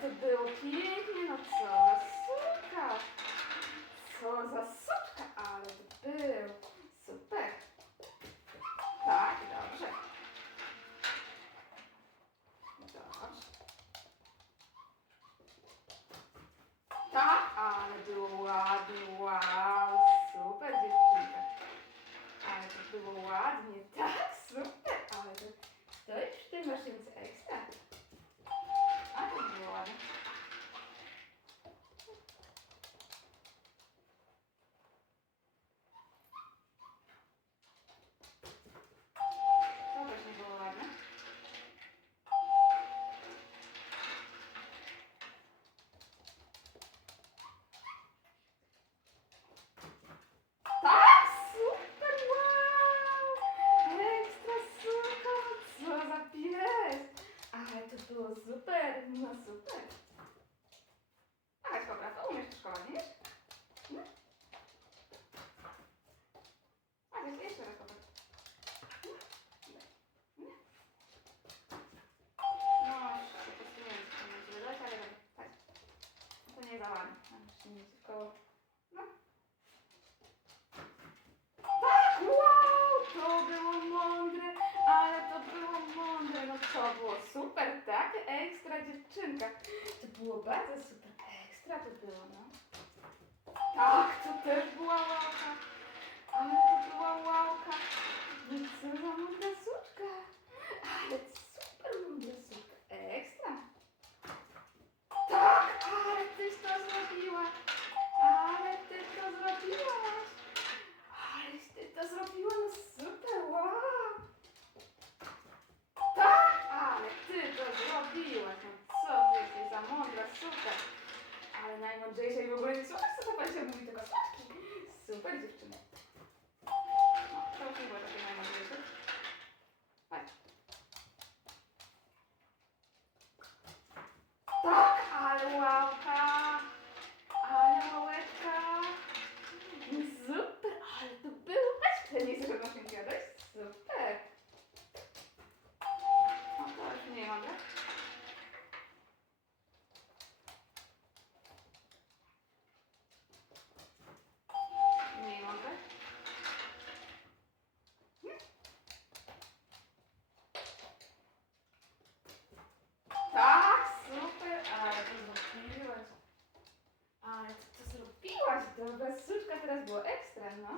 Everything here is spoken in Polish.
to było pięknie, no co za suka! Co za suka! no super. Ale dobra, to umiesz szkolenie, wiesz? Tak, no. A więc jeszcze raz dobra. No, jeszcze posuniemy, co będzie wydać, ale tak. To nie za ładne. Jeszcze nie w koło. To było bardzo super ekstra to było, no. Tak, to też była łałka. Ale to była łałka. Nic no za mądra suczka. Ale co? ale najmądrzejsza i w ogóle nie słuchasz, co ta pani mówi, tylko słodki. Super dziewczyny. to bez suczka teraz było ekstra, no.